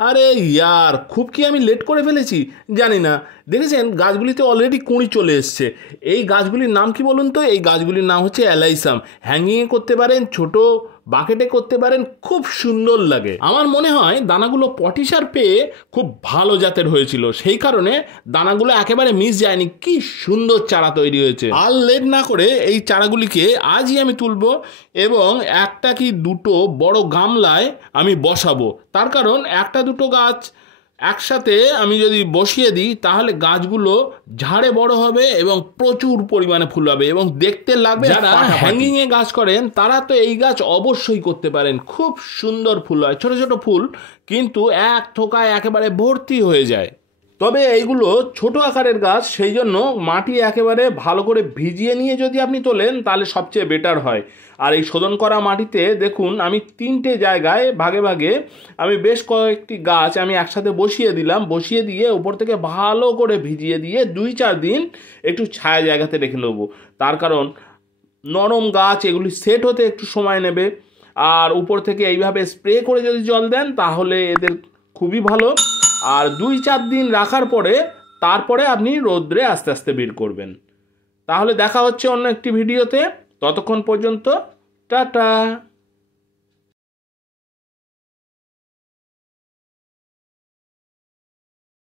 আরে ইয়ার, খুব কি আমি লেট করে ফেলেছি? জানি না। দেখেছেন গাছগুলিতে অলরেডি কুঁড়ি চলে এসছে। এই গাছগুলির নাম কি বলুন তো? এই গাছগুলির নাম হচ্ছে অ্যালাইসাম। হ্যাঙ্গিংয়ে করতে পারেন, ছোট বাকেটে করতে পারেন, খুব সুন্দর লাগে। আমার মনে হয় দানাগুলো পটিসার পেয়ে খুব ভালো জাতের হয়েছিল, সেই কারণে দানাগুলো একেবারে মিস যায়নি। কি সুন্দর চারা তৈরি হয়েছে। আর লেট না করে এই চারাগুলিকে আজই আমি তুলবো এবং একটা কি দুটো বড় গামলায় আমি বসাবো। তার কারণ একটা দুটো গাছ একসাথে আমি যদি বসিয়ে দিই তাহলে গাছগুলো ঝাড়ে বড় হবে এবং প্রচুর পরিমাণে ফুল হবে এবং দেখতে লাগবে। যারা হ্যাঙ্গিংয়ে গাছ করেন তারা তো এই গাছ অবশ্যই করতে পারেন। খুব সুন্দর ফুল হয়, ছোট ছোট ফুল, কিন্তু এক থোকায় একেবারে ভর্তি হয়ে যায়। তবে এইগুলো ছোট আকারের গাছ, সেই জন্য মাটি একেবারে ভালো করে ভিজিয়ে নিয়ে যদি আপনি তোলেন তাহলে সবচেয়ে বেটার হয়। আর এই শোধন করা মাটিতে দেখুন আমি 3টে জায়গায় ভাগে ভাগে আমি বেশ কয়েকটি গাছ আমি একসাথে বসিয়ে দিলাম। বসিয়ে দিয়ে উপর থেকে ভালো করে ভিজিয়ে দিয়ে 2-4 দিন একটু ছায়া জায়গাতে রেখে নেবো। তার কারণ নরম গাছ, এগুলি সেট হতে একটু সময় নেবে। আর উপর থেকে এইভাবে স্প্রে করে যদি জল দেন তাহলে এদের খুবই ভালো। আর 2-4 দিন রাখার পরে তারপরে আপনি রোদ্রে আস্তে আস্তে বের করবেন। তাহলে দেখা হচ্ছে অন্য একটি ভিডিওতে। ততক্ষণ পর্যন্ত টাটা।